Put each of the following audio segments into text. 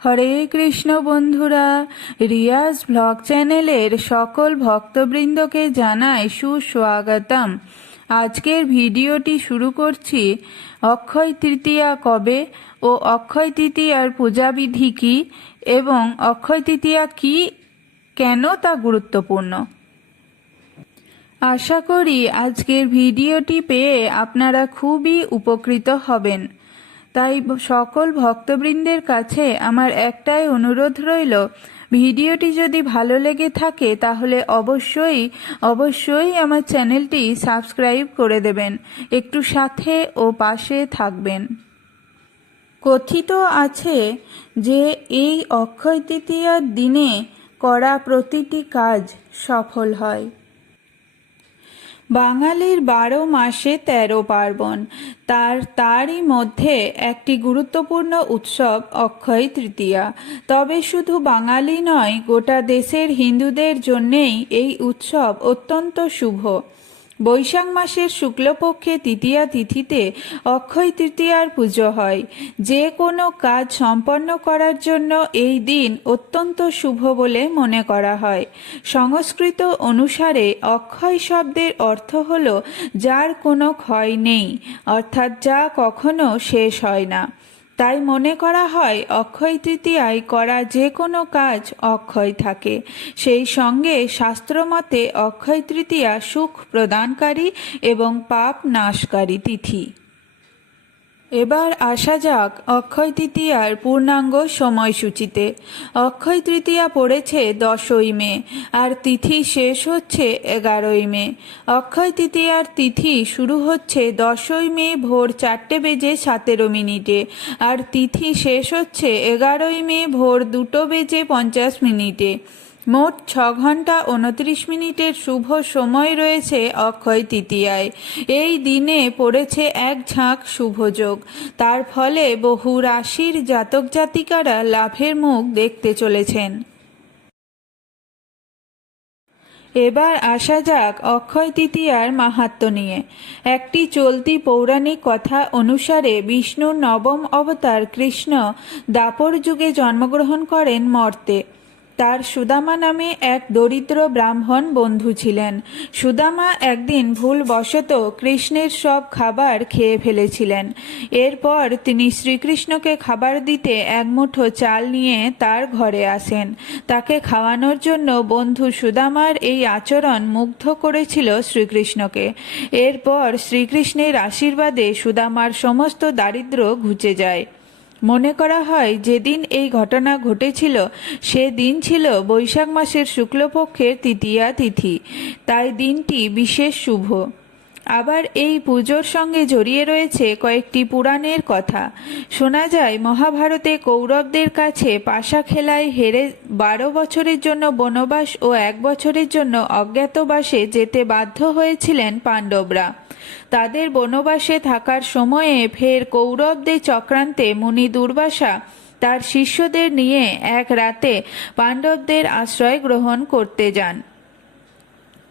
হরে কৃষ্ণ বন্ধুরা, রিয়াজ ব্লগ চ্যানেলের সকল ভক্তবৃন্দকে জানাই সুস্বাগতম। আজকের ভিডিওটি শুরু করছি, অক্ষয় তৃতীয়া কবে ও অক্ষয় তৃতীয়ার পূজাবিধি কি এবং অক্ষয় তৃতীয়া কি, কেন তা গুরুত্বপূর্ণ? আশা করি আজকের ভিডিওটি পেয়ে আপনারা খুবই উপকৃত হবেন। তাই সকল ভক্তবৃন্দের কাছে আমার একটাই অনুরোধ রইল, ভিডিওটি যদি ভালো লেগে থাকে তাহলে অবশ্যই অবশ্যই আমার চ্যানেলটি সাবস্ক্রাইব করে দেবেন। একটু সাথে ও পাশে থাকবেন। কথিত আছে যে এই অক্ষয় তৃতীয়ার দিনে করা প্রতিটি কাজ সফল হয়। বাঙালির বারো মাসে তেরো পার্বণ। তার, তারই মধ্যে একটি গুরুত্বপূর্ণ উৎসব অক্ষয় তৃতীয়া। তবে শুধু বাঙালি নয়, গোটা দেশের হিন্দুদের জন্যেই এই উৎসব অত্যন্ত শুভ। বৈশাখ মাসের শুক্লপক্ষে তৃতীয়া তিথিতে অক্ষয় তৃতীয়ার পুজো হয়। যে কোনো কাজ সম্পন্ন করার জন্য এই দিন অত্যন্ত শুভ বলে মনে করা হয়। সংস্কৃত অনুসারে অক্ষয় শব্দের অর্থ হল যার কোনো ক্ষয় নেই, অর্থাৎ যা কখনো শেষ হয় না। তাই মনে করা হয়, অক্ষয় তৃতীয়ায় করা যে কোনো কাজ অক্ষয় থাকে। সেই সঙ্গে শাস্ত্রমতে অক্ষয় তৃতীয়া সুখ প্রদানকারী এবং পাপ নাশকারী তিথি। এবার আসা যাক অক্ষয় তৃতীয়ার পূর্ণাঙ্গ সময়সূচিতে। অক্ষয় তৃতীয়া পড়েছে দশই মে, আর তিথি শেষ হচ্ছে এগারোই মে। অক্ষয় তৃতীয়ার তিথি শুরু হচ্ছে দশই মে ভোর চারটে বেজে সতেরো মিনিটে, আর তিথি শেষ হচ্ছে এগারোই মে ভোর দুটো বেজে পঞ্চাশ মিনিটে। মোট ছ ঘণ্টা উনত্রিশ মিনিটের শুভ সময় রয়েছে অক্ষয় তৃতীয়ায়। এই দিনে পড়েছে এক ঝাঁক শুভযোগ তার ফলে বহু রাশির জাতক জাতিকারা লাভের মুখ দেখতে চলেছেন। এবার আসা যাক অক্ষয় তৃতীয়ার মাহাত্ম নিয়ে। একটি চলতি পৌরাণিক কথা অনুসারে বিষ্ণুর নবম অবতার কৃষ্ণ দাপর যুগে জন্মগ্রহণ করেন মর্তে। তার সুদামা নামে এক দরিদ্র ব্রাহ্মণ বন্ধু ছিলেন। সুদামা একদিন ভুলবশত কৃষ্ণের সব খাবার খেয়ে ফেলেছিলেন। এরপর তিনি শ্রীকৃষ্ণকে খাবার দিতে এক মুঠো চাল নিয়ে তার ঘরে আসেন। তাকে খাওয়ানোর জন্য বন্ধু সুদামার এই আচরণ মুগ্ধ করেছিল শ্রীকৃষ্ণকে। এরপর শ্রীকৃষ্ণের আশীর্বাদে সুদামার সমস্ত দারিদ্র ঘুচে যায়। মনে করা হয়, যেদিন এই ঘটনা ঘটেছিল, সেদিন ছিল বৈশাখ মাসের শুক্লপক্ষের তৃতীয়া তিথি। তাই দিনটি বিশেষ শুভ। আবার এই পুজোর সঙ্গে জড়িয়ে রয়েছে কয়েকটি পুরাণের কথা। শোনা যায়, মহাভারতে কৌরবদের কাছে পাশা খেলায় হেরে বারো বছরের জন্য বনবাস ও এক বছরের জন্য অজ্ঞাতবাসে যেতে বাধ্য হয়েছিলেন পাণ্ডবরা। তাদের বনবাসে থাকার সময়ে ফের কৌরবদের চক্রান্তে মুনি দুর্বাসা তার শিষ্যদের নিয়ে এক রাতে পাণ্ডবদের আশ্রয় গ্রহণ করতে যান।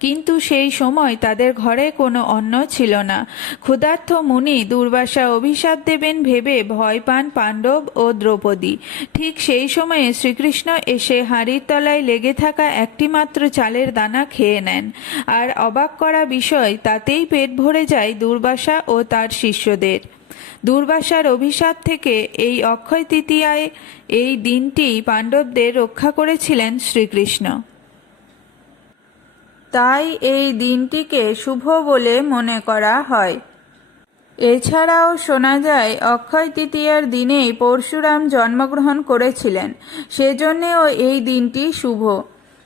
কিন্তু সেই সময় তাদের ঘরে কোনো অন্ন ছিল না। ক্ষুধার্থ মুনি দুর্বাসা অভিশাপ দেবেন ভেবে ভয় পান পাণ্ডব ও দ্রৌপদী। ঠিক সেই সময়ে শ্রীকৃষ্ণ এসে হাঁড়ির তলায় লেগে থাকা একটি মাত্র চালের দানা খেয়ে নেন। আর অবাক করা বিষয়, তাতেই পেট ভরে যায় দুর্বাসা ও তার শিষ্যদের। দুর্বাসার অভিশাপ থেকে এই অক্ষয় তৃতীয়ায় এই দিনটি পাণ্ডবদের রক্ষা করেছিলেন শ্রীকৃষ্ণ। তাই এই দিনটিকে শুভ বলে মনে করা হয়। এছাড়াও শোনা যায়, অক্ষয় তৃতীয়ার দিনেই পরশুরাম জন্মগ্রহণ করেছিলেন। সেজন্যেও এই দিনটি শুভ।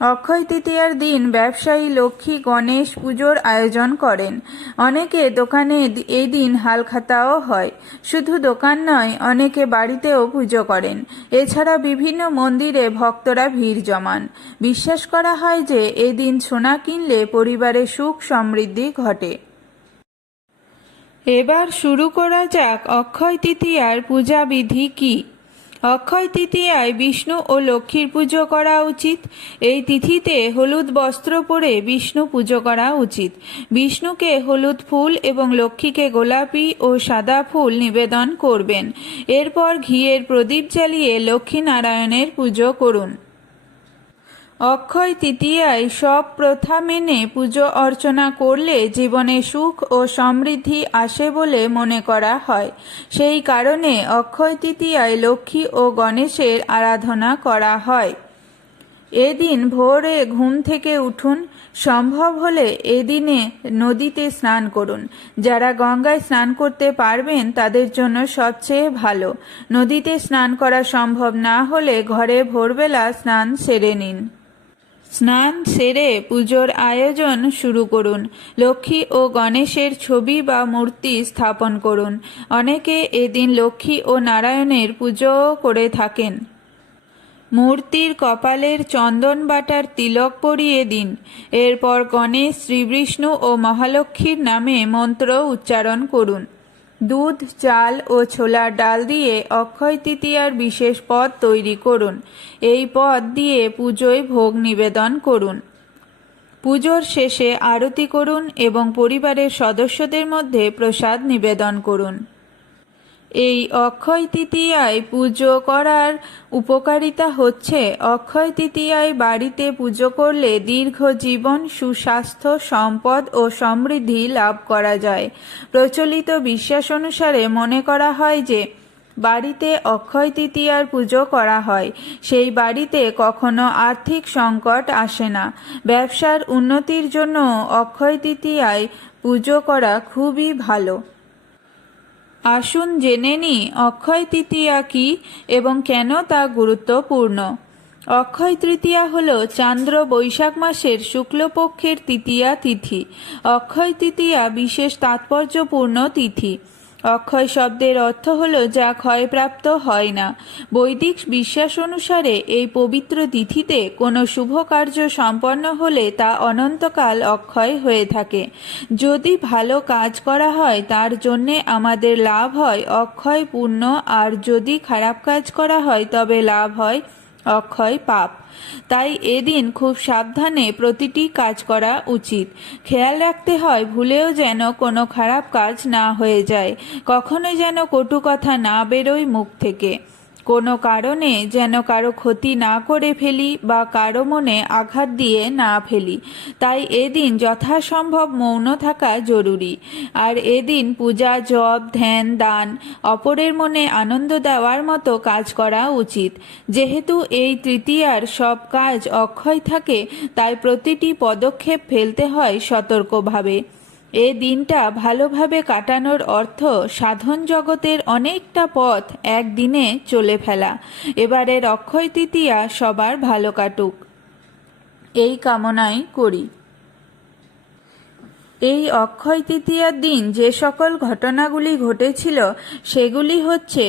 অক্ষয় তৃতীয়ার দিন ব্যবসায়ী লক্ষ্মী গণেশ পুজোর আয়োজন করেন। অনেকে দোকানে এই দিন হালখাতাও হয়। শুধু দোকান নয়, অনেকে বাড়িতেও পুজো করেন। এছাড়া বিভিন্ন মন্দিরে ভক্তরা ভিড় জমান। বিশ্বাস করা হয় যে এদিন সোনা কিনলে পরিবারে সুখ সমৃদ্ধি ঘটে। এবার শুরু করা যাক অক্ষয় তৃতীয়ার পূজাবিধি কী? অক্ষয় তৃতীয়ায় বিষ্ণু ও লক্ষ্মীর পুজো করা উচিত। এই তিথিতে হলুদ বস্ত্র পরে বিষ্ণু পুজো করা উচিত। বিষ্ণুকে হলুদ ফুল এবং লক্ষ্মীকে গোলাপি ও সাদা ফুল নিবেদন করবেন। এরপর ঘিয়ের প্রদীপ জ্বালিয়ে লক্ষ্মী নারায়ণের পুজো করুন। অক্ষয় তৃতীয়ায় সব প্রথা মেনে পুজো অর্চনা করলে জীবনে সুখ ও সমৃদ্ধি আসে বলে মনে করা হয়। সেই কারণে অক্ষয় তৃতীয়ায় লক্ষ্মী ও গণেশের আরাধনা করা হয়। এদিন ভোরে ঘুম থেকে উঠুন। সম্ভব হলে এদিনে নদীতে স্নান করুন। যারা গঙ্গায় স্নান করতে পারবেন তাদের জন্য সবচেয়ে ভালো। নদীতে স্নান করা সম্ভব না হলে ঘরে ভোরবেলা স্নান সেরে নিন। স্নান সেরে পুজোর আয়োজন শুরু করুন। লক্ষ্মী ও গণেশের ছবি বা মূর্তি স্থাপন করুন। অনেকে এদিন লক্ষ্মী ও নারায়ণের পুজোও করে থাকেন। মূর্তির কপালের চন্দন বাটার তিলক পরিয়ে দিন। এরপর গণেশ, শ্রীবিষ্ণু ও মহালক্ষ্মীর নামে মন্ত্র উচ্চারণ করুন। দুধ, চাল ও ছোলার ডাল দিয়ে অক্ষয় তৃতীয়ার বিশেষ পদ তৈরি করুন। এই পদ দিয়ে পুজোয় ভোগ নিবেদন করুন। পুজোর শেষে আরতি করুন এবং পরিবারের সদস্যদের মধ্যে প্রসাদ নিবেদন করুন। এই অক্ষয় তৃতীয়ায় পুজো করার উপকারিতা হচ্ছে, অক্ষয় তৃতীয়ায় বাড়িতে পুজো করলে দীর্ঘ জীবন সুস্বাস্থ্য, সম্পদ ও সমৃদ্ধি লাভ করা যায়। প্রচলিত বিশ্বাস অনুসারে মনে করা হয় যে, বাড়িতে অক্ষয় তৃতীয়ার পুজো করা হয়, সেই বাড়িতে কখনো আর্থিক সংকট আসে না। ব্যবসার উন্নতির জন্য অক্ষয় তৃতীয়ায় পুজো করা খুবই ভালো। আসুন জেনে নি, অক্ষয় তৃতীয়া কি এবং কেন তা গুরুত্বপূর্ণ? অক্ষয় তৃতীয়া হল চান্দ্র বৈশাখ মাসের শুক্লপক্ষের তৃতীয়া তিথি। অক্ষয় তৃতীয়া বিশেষ তাৎপর্যপূর্ণ তিথি। অক্ষয় শব্দের অর্থ হল যা ক্ষয়প্রাপ্ত হয় না। বৈদিক বিশ্বাস অনুসারে এই পবিত্র তিথিতে কোনো শুভ কার্য সম্পন্ন হলে তা অনন্তকাল অক্ষয় হয়ে থাকে। যদি ভালো কাজ করা হয়, তার জন্যে আমাদের লাভ হয় অক্ষয় পূর্ণ, আর যদি খারাপ কাজ করা হয়, তবে লাভ হয় অক্ষয় পাপ। তাই এদিন খুব সাবধানে প্রতিটি কাজ করা উচিত। খেয়াল রাখতে হয় ভুলেও যেন কোনো খারাপ কাজ না হয়ে যায়। কখনোই যেন কটু কথা না বেরোয় মুখ থেকে। কোনো কারণে যেন কারও ক্ষতি না করে ফেলি বা কারও মনে আঘাত দিয়ে না ফেলি। তাই এদিন যথাসম্ভব মৌন থাকা জরুরি। আর এদিন পূজা, জপ, ধ্যান, দান, অপরের মনে আনন্দ দেওয়ার মতো কাজ করা উচিত। যেহেতু এই তৃতীয়ার সব কাজ অক্ষয় থাকে, তাই প্রতিটি পদক্ষেপ ফেলতে হয় সতর্কভাবে। এ দিনটা ভালোভাবে কাটানোর অর্থ সাধন জগতের অনেকটা পথ একদিনে চলে ফেলা। এবারের অক্ষয় তৃতীয়া সবার ভালো কাটুক। এই কামনাই করি। এই অক্ষয় তৃতীয়ার দিন যে সকল ঘটনাগুলি ঘটেছিল, সেগুলি হচ্ছে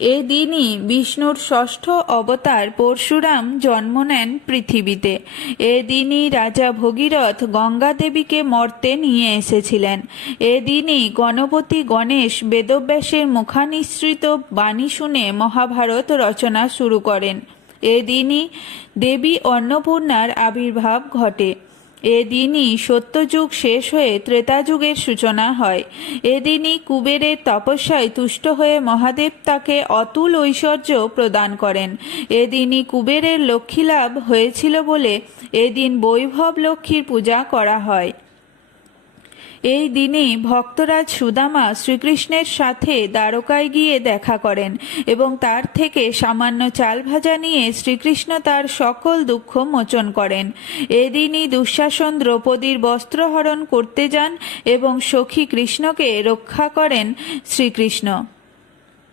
এ দিনই বিষ্ণুর ষষ্ঠ অবতার পরশুরাম জন্ম নেন পৃথিবীতে। এ দিনই রাজা ভগীরথ গঙ্গা দেবীকে মর্তে নিয়ে এসেছিলেন। এ দিনই গণপতি গণেশ বেদব্যাসের মুখানিসৃত বাণী শুনে মহাভারত রচনা শুরু করেন। এদিনই দেবী অন্নপূর্ণার আবির্ভাব ঘটে। এদিনই সত্যযুগ শেষ হয়ে ত্রেতা যুগের সূচনা হয়। এদিনই কুবেরের তপস্যায় তুষ্ট হয়ে মহাদেব তাকে অতুল ঐশ্বর্য প্রদান করেন। এদিনই কুবেরের লক্ষ্মীলাভ হয়েছিল বলে এদিন বৈভব লক্ষ্মীর পূজা করা হয়। এই দিনেই ভক্তরাজ সুদামা শ্রীকৃষ্ণের সাথে দ্বারকায় গিয়ে দেখা করেন এবং তার থেকে সামান্য চাল ভাজা নিয়ে শ্রীকৃষ্ণ তার সকল দুঃখ মোচন করেন। এদিনই দুঃশাসন দ্রৌপদীর বস্ত্রহরণ করতে যান এবং সখী কৃষ্ণকে রক্ষা করেন শ্রীকৃষ্ণ।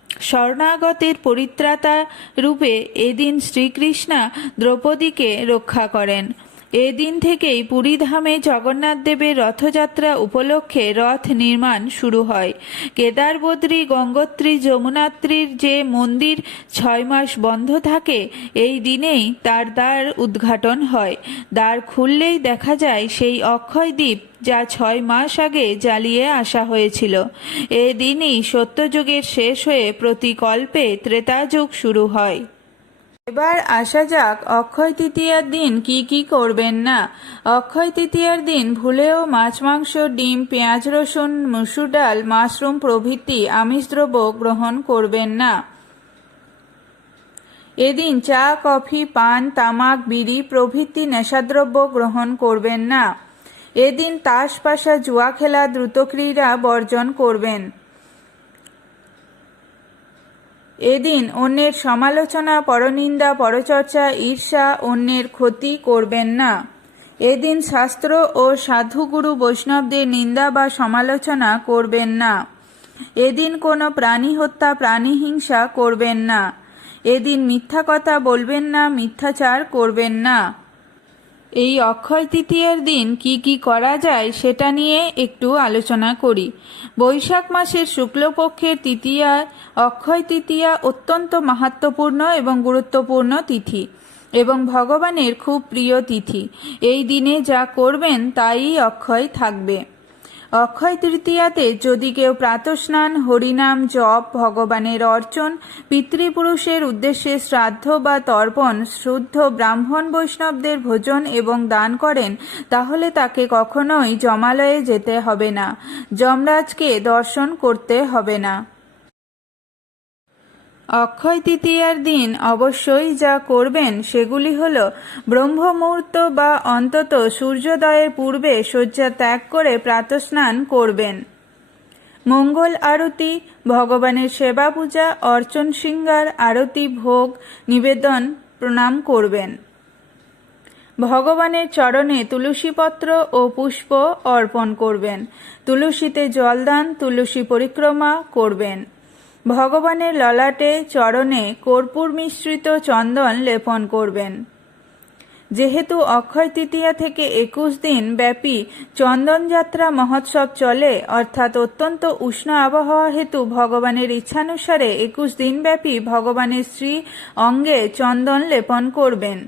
স্বর্ণাগতের পরিত্রাতা রূপে এদিন শ্রীকৃষ্ণা দ্রৌপদীকে রক্ষা করেন। এদিন থেকেই পুরীধামে জগন্নাথ দেবের রথযাত্রা উপলক্ষে রথ নির্মাণ শুরু হয়। কেদারবদ্রী, গঙ্গোত্রী, যমুনাত্রীর যে মন্দির ছয় মাস বন্ধ থাকে, এই দিনেই তার দ্বার উদ্ঘাটন হয়। দ্বার খুললেই দেখা যায় সেই অক্ষয় দ্বীপ যা ছয় মাস আগে জ্বালিয়ে আসা হয়েছিল। এদিনই সত্যযুগের শেষ হয়ে প্রতিকল্পে ত্রেতাযুগ শুরু হয়। এবার আসা যাক, অক্ষয় তৃতীয়ার দিন কি কি করবেন না? অক্ষয় তৃতীয়ার দিন ভুলেও মাছ, মাংস, ডিম, পেঁয়াজ, রসুন, মুসুর ডাল, মাশরুম প্রভৃতি আমিষ দ্রব্য গ্রহণ করবেন না। এদিন চা, কফি, পান, তামাক, বিড়ি প্রভৃতি নেশাদ্রব্য গ্রহণ করবেন না। এদিন তাস, পাশা, জুয়া খেলা, দ্রুতক্রীড়া বর্জন করবেন। এদিন অন্যের সমালোচনা, পরনিন্দা, পরচর্চা, ঈর্ষা অন্যের ক্ষতি করবেন না। এদিন শাস্ত্র ও সাধুগুরু বৈষ্ণবদের নিন্দা বা সমালোচনা করবেন না। এদিন কোনো প্রাণী হত্যা, প্রাণী হিংসা করবেন না। এদিন মিথ্যা কথা বলবেন না, মিথ্যাচার করবেন না। এই অক্ষয় তৃতীয়ার দিন কি কি করা যায় সেটা নিয়ে একটু আলোচনা করি। বৈশাখ মাসের শুক্লপক্ষের তৃতীয়া অক্ষয় তৃতীয়া অত্যন্ত মাহাত্মপূর্ণ এবং গুরুত্বপূর্ণ তিথি এবং ভগবানের খুব প্রিয় তিথি। এই দিনে যা করবেন তাই অক্ষয় থাকবে। অক্ষয় তৃতীয়াতে যদি কেউ প্রাতস্নান, হরিনাম, জপ, ভগবানের অর্চন, পিতৃপুরুষের উদ্দেশ্যে শ্রাদ্ধ বা তর্পণ শুদ্ধ ব্রাহ্মণ বৈষ্ণবদের ভোজন এবং দান করেন, তাহলে তাকে কখনোই জমালয়ে যেতে হবে না। যমরাজকে দর্শন করতে হবে না। অক্ষয় তৃতীয়ার দিন অবশ্যই যা করবেন সেগুলি হল ব্রহ্ম মুহূর্ত বা অন্তত সূর্যোদয়ের পূর্বে শয্যা ত্যাগ করে প্রাতস্নান করবেন। মঙ্গল আরতি, ভগবানের সেবা পূজা, অর্চন সিঙ্গার আরতি, ভোগ, নিবেদন, প্রণাম করবেন। ভগবানের চরণে তুলসীপত্র ও পুষ্প অর্পণ করবেন। তুলসীতে জলদান, তুলসী পরিক্রমা করবেন। ভগবানের ললাটে চরণে কর্পূর মিশ্রিত চন্দন লেপন করবেন। যেহেতু অক্ষয় তৃতীয়া থেকে একুশ দিন ব্যাপী চন্দনযাত্রা মহোৎসব চলে, অর্থাৎ অত্যন্ত উষ্ণ আবহাওয়া হেতু ভগবানের ইচ্ছানুসারে একুশ দিনব্যাপী ভগবানের শ্রী অঙ্গে চন্দন লেপন করবেন।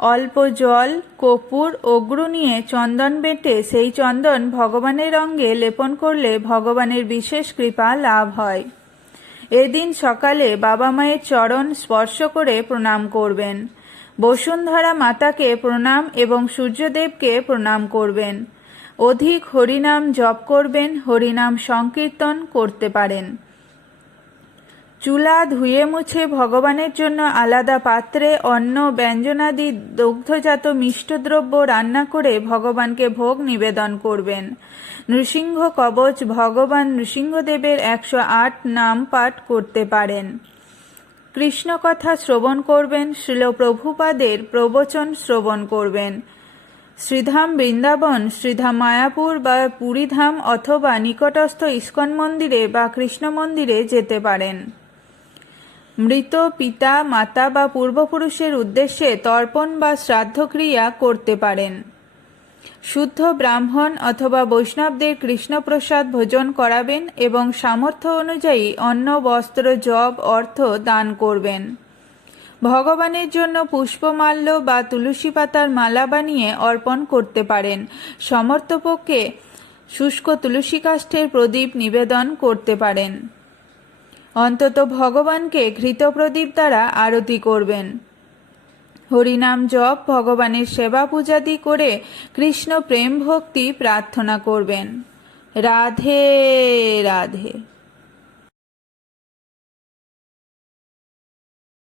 অল্প জল কপুর অগ্রু নিয়ে চন্দন বেটে সেই চন্দন ভগবানের অঙ্গে লেপন করলে ভগবানের বিশেষ কৃপা লাভ হয়। এদিন সকালে বাবা মায়ের চরণ স্পর্শ করে প্রণাম করবেন। বসুন্ধরা মাতাকে প্রণাম এবং সূর্যদেবকে প্রণাম করবেন। অধিক হরিনাম জপ করবেন, হরিনাম সংকীর্তন করতে পারেন। চুলা ধুয়ে মুছে ভগবানের জন্য আলাদা পাত্রে অন্ন ব্যঞ্জনাদি দুগ্ধজাত মিষ্টদ্রব্য রান্না করে ভগবানকে ভোগ নিবেদন করবেন। নৃসিংহ কবচ ভগবান নৃসিংহদেবের একশো আট নাম পাঠ করতে পারেন। কৃষ্ণ কথা শ্রবণ করবেন শিল প্রভুপাদের প্রবচন শ্রবণ করবেন। শ্রীধাম বৃন্দাবন, শ্রীধাম মায়াপুর বা পুরীধাম অথবা নিকটস্থ ইস্কন মন্দিরে বা কৃষ্ণ মন্দিরে যেতে পারেন। মৃত পিতা, মাতা বা পূর্বপুরুষের উদ্দেশ্যে তর্পণ বা শ্রাদ্ধক্রিয়া করতে পারেন। শুদ্ধ ব্রাহ্মণ অথবা বৈষ্ণবদের কৃষ্ণপ্রসাদ ভোজন করাবেন এবং সামর্থ্য অনুযায়ী অন্ন, বস্ত্র, জব, অর্থ দান করবেন। ভগবানের জন্য পুষ্পমাল্য বা তুলসী পাতার মালা বানিয়ে অর্পণ করতে পারেন। সমর্থপক্ষে শুষ্ক তুলসী কাষ্ঠের প্রদীপ নিবেদন করতে পারেন। অন্তত ভগবানকে ঘৃত প্রদীপ দ্বারা আরতি করবেন। হরিনাম জপ, ভগবানের সেবা পূজাদি করে কৃষ্ণ প্রেম ভক্তি প্রার্থনা করবেন। রাধে রাধে।